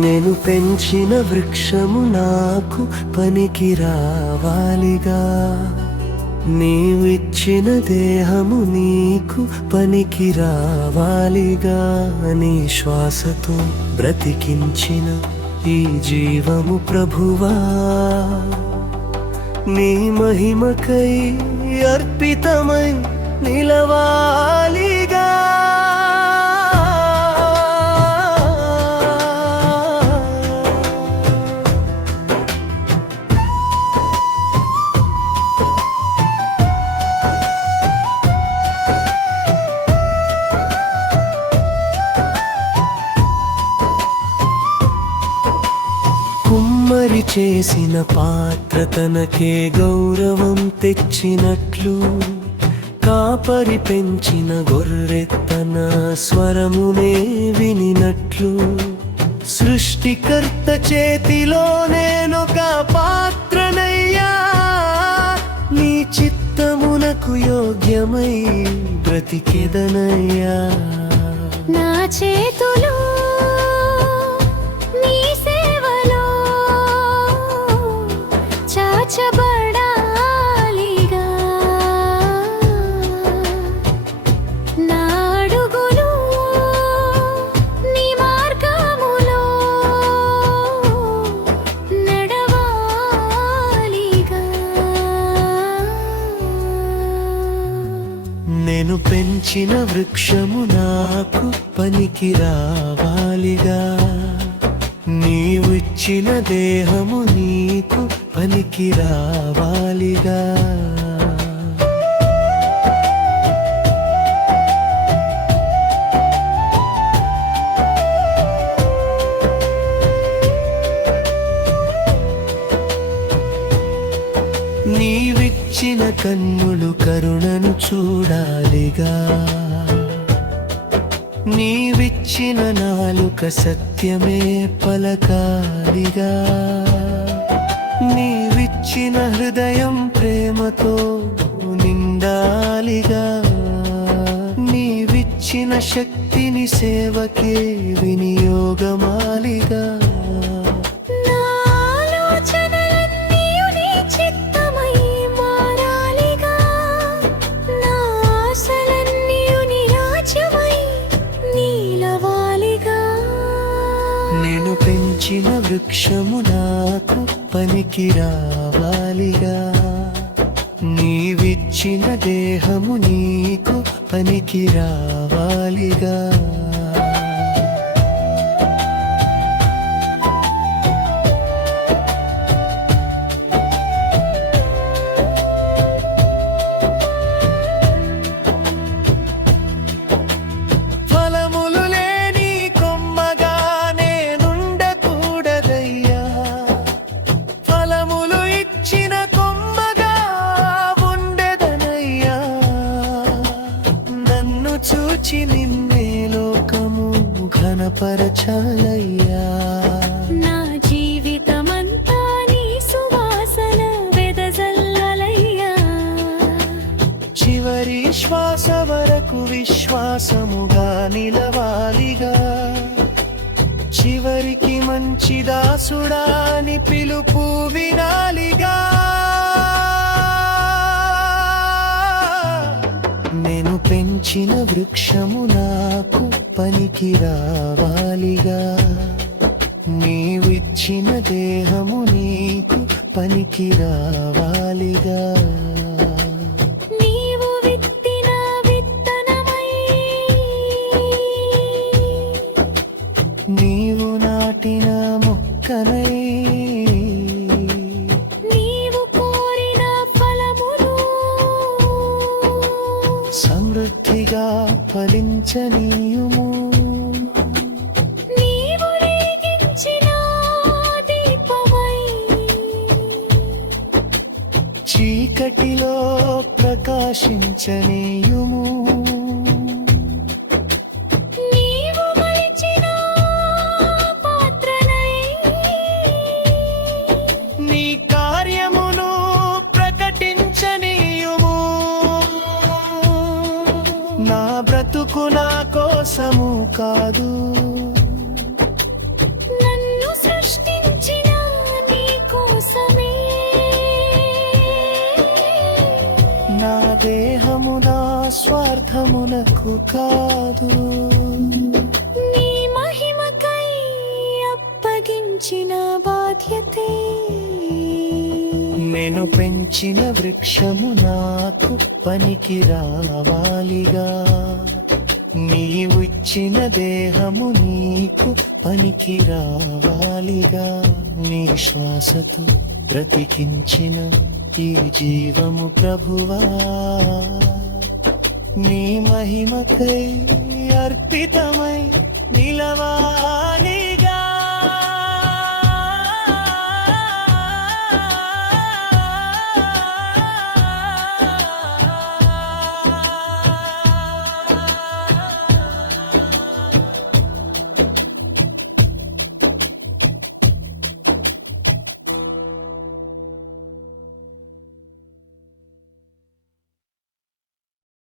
నేను పెంచిన వృక్షము నాకు పనికి రావాలిగా, నీవిచ్చిన దేహము నీకు పనికి రావాలిగా. నీ శ్వాసతో బ్రతికించిన ఈ జీవము ప్రభువా, నీ మహిమకై అర్పితమై నిలవాలిగా. కుమ్మరి చేసిన పాత్ర తనకే గౌరవం తెచ్చినట్లు, కాపరి పెంచిన గొర్రె తన స్వరమునే వినినట్లు, సృష్టికర్త చేతిలో నేనొక పాత్రనయ్యా, నీ చిత్తమునకు యోగ్యమై బ్రతికెదనయ్యా. నా చేతులు చాచబడాలిగా, నా అడుగులు నీ మార్గములో నడవాలిగా. నేను పెంచిన వృక్షము నాకు పనికి రావాలిగా, నీవిచ్చిన దేహము నీకు పనికి రావాలిగా. నీవిచ్చిన కన్నులు కరుణను చూడాలిగా, నీవిచ్చిన నాలుక సత్యమే పలకాలిగా, నీవిచ్చిన హృదయం ప్రేమతో నిండాలిగా, నీవిచ్చిన శక్తిని సేవకే వినియోగమాలిగా. నేను పెంచిన వృక్షము నాకు పనికి రావాలిగా, నీవిచ్చిన దేహము నీకు పనికి రావాలిగా. చూచి నిన్నే లోకము ఘనపరచాలయ్యా. నా జీవితమంతా నీ సువాసన వెదజల్లలయ్యా, చివరి శ్వాస వరకు విశ్వాసముగా నిలవాలిగా, చివరికి మంచి దాసుడాని పిలుపు వినాలిగా. నేను పెంచిన వృక్షము నాకు పనికి రావాలిగా, నీవిచ్చిన దేహము నీకు పనికి రావాలిగా. నీవు విత్తిన విత్తనమై, నీవు నాటిన మొక్కనై, సమృద్ధిగా ఫలించనీయుము. నీవు వెలిగించిన దీపమై, చీకటిలో ప్రకాశించనీయుము. నీవు మలిచిన పాత్రనై, నీ కార్యమును ప్రకటించనీయుము. నా బ్రతుకు నా కోసము కాదు, నన్ను స్వార్థమునకు కాదు, నీ మహిమకై అప్పగించిన బాధ్యతే. నేను పెంచిన వృక్షము నాకు పనికి రావాలిగా, నీవు ఇచ్చిన దేహము నీకు పనికి రావాలిగా. నీ శ్వాసతో బ్రతికించిన ఈ జీవము ప్రభువా, నీ మహిమకై అర్పితమై నిలవాలి.